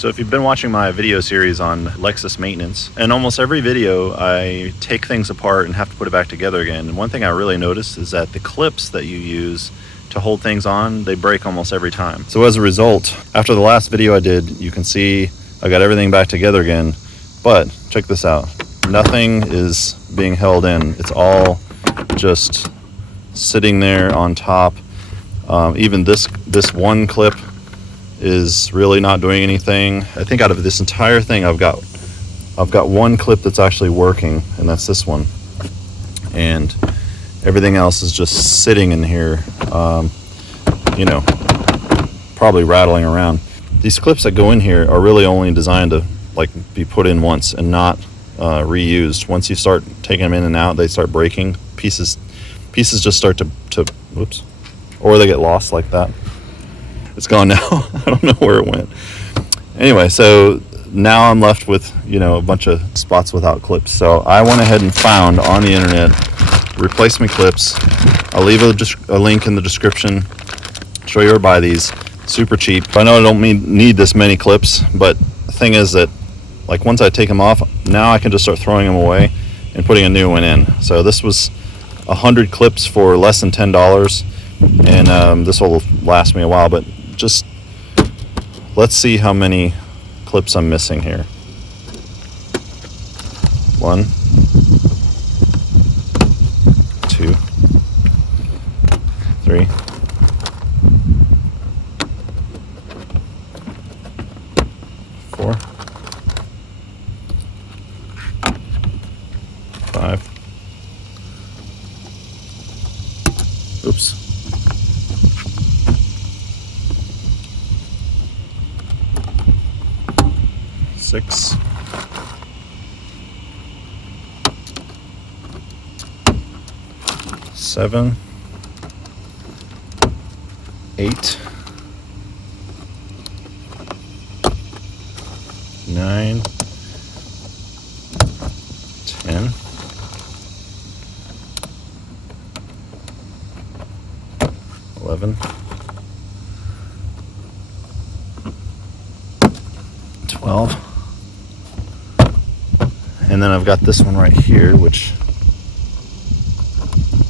So if you've been watching my video series on Lexus maintenance, in almost every video I take things apart and have to put it back together again. And one thing I really noticed is that the clips that you use to hold things on, they break almost every time. So as a result, after the last video I did, you can see I got everything back together again, but check this out. Nothing is being held in. It's all just sitting there on top. Even this one clip is really not doing anything. I think out of this entire thing, I've got one clip that's actually working, and that's this one. And everything else is just sitting in here, you know, probably rattling around. These clips that go in here are really only designed to like be put in once and not reused. Once you start taking them in and out, they start breaking. Pieces just start to whoops, or they get lost like that. It's gone now. I don't know where it went. Anyway, so now I'm left with, you know, a bunch of spots without clips. So I went ahead and found on the internet replacement clips. I'll leave a link in the description. Show you where to buy these. Super cheap. I know I don't need this many clips, but the thing is that, like, once I take them off, now I can just start throwing them away and putting a new one in. So this was 100 clips for less than $10, and this will last me a while. But just let's see how many clips I'm missing here. 1, 2, 3, 4, 5. Oops. 6. 7. 8. 9. 10. 11. 12. And then I've got this one right here, which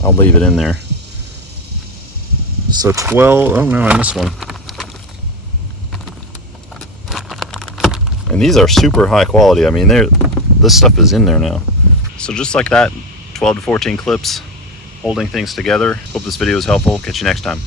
I'll leave it in there. So 12, oh no, I missed one. And these are super high quality. I mean, this stuff is in there now. So just like that, 12 to 14 clips holding things together. Hope this video is helpful. Catch you next time.